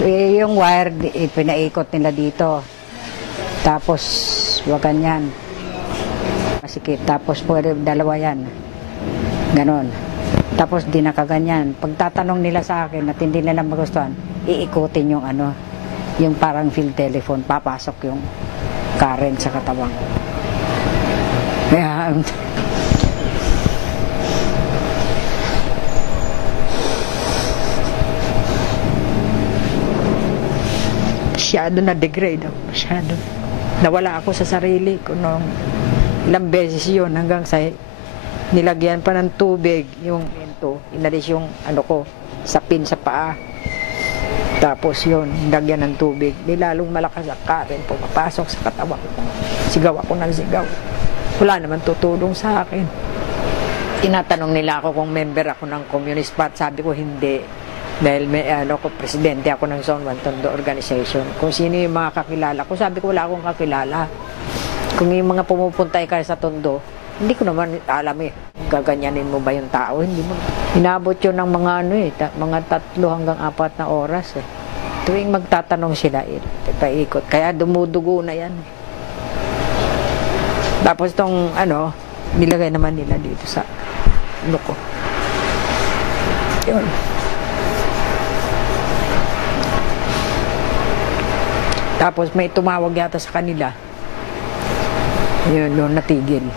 Yung wire, pinaikot nila dito. Tapos, wag ganyan. Masikip. Tapos, pwede dalawa yan. Ganon. Tapos, di nakaganyan. Pagtatanong nila sa akin at hindi nila magustuhan, iikutin yung ano, yung parang field telephone. Papasok yung current sa katawan. Kaya, masyado na-degrade ako. Masyado. Nawala ako sa sarili ko nung ilang beses yun hanggang sa nilagyan pa ng tubig yung ento. Inalis yung ano ko, sapin sa paa. Tapos yun, nilagyan ng tubig. Nilalong malakas ang current, pumapasok sa katawan ko. Sigaw ako ng sigaw. Wala naman tutulong sa akin. Tinatanong nila ako kung member ako ng Communist Party. Sabi ko hindi. Dahil may presidente ako ng Zone 1 Tondo Organization. Kung sino yung mga kakilala ko, sabi ko wala akong kakilala. Kung yung mga pumupunta kayo sa Tondo, hindi ko naman alam gaganyanin mo ba yung tao? Hindi mo. Inabot yun ng mga mga 3 hanggang 4 na oras Tuwing magtatanong sila, paikot. Kaya dumudugo na yan. Tapos tong nilagay naman nila dito sa ko. Yun. Tapos may tumawag yata sa kanila. Yun, natigil.